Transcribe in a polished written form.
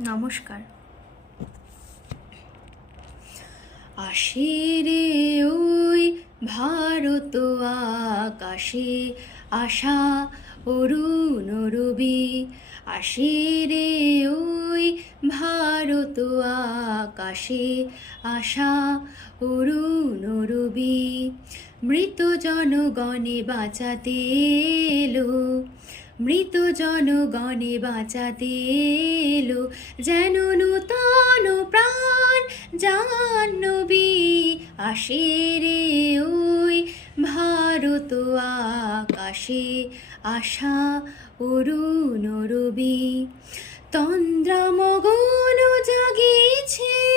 নমস্কার। আসে রে ওই ভারত আকাশে, আশা অরুণ রবি। আসে রে ওই ভারত আকাশে, আশা অরুণ রবি। মৃত জনগণে বাঁচাতে এলো, মৃত জনগণে বাঁচাতে এলো, যেন নূতন প্রাণ জাহ্নবী। আসে রে ওই ভারত আকাশে, আশা অরুণ রবি। তন্দ্রা মগন জাগিছে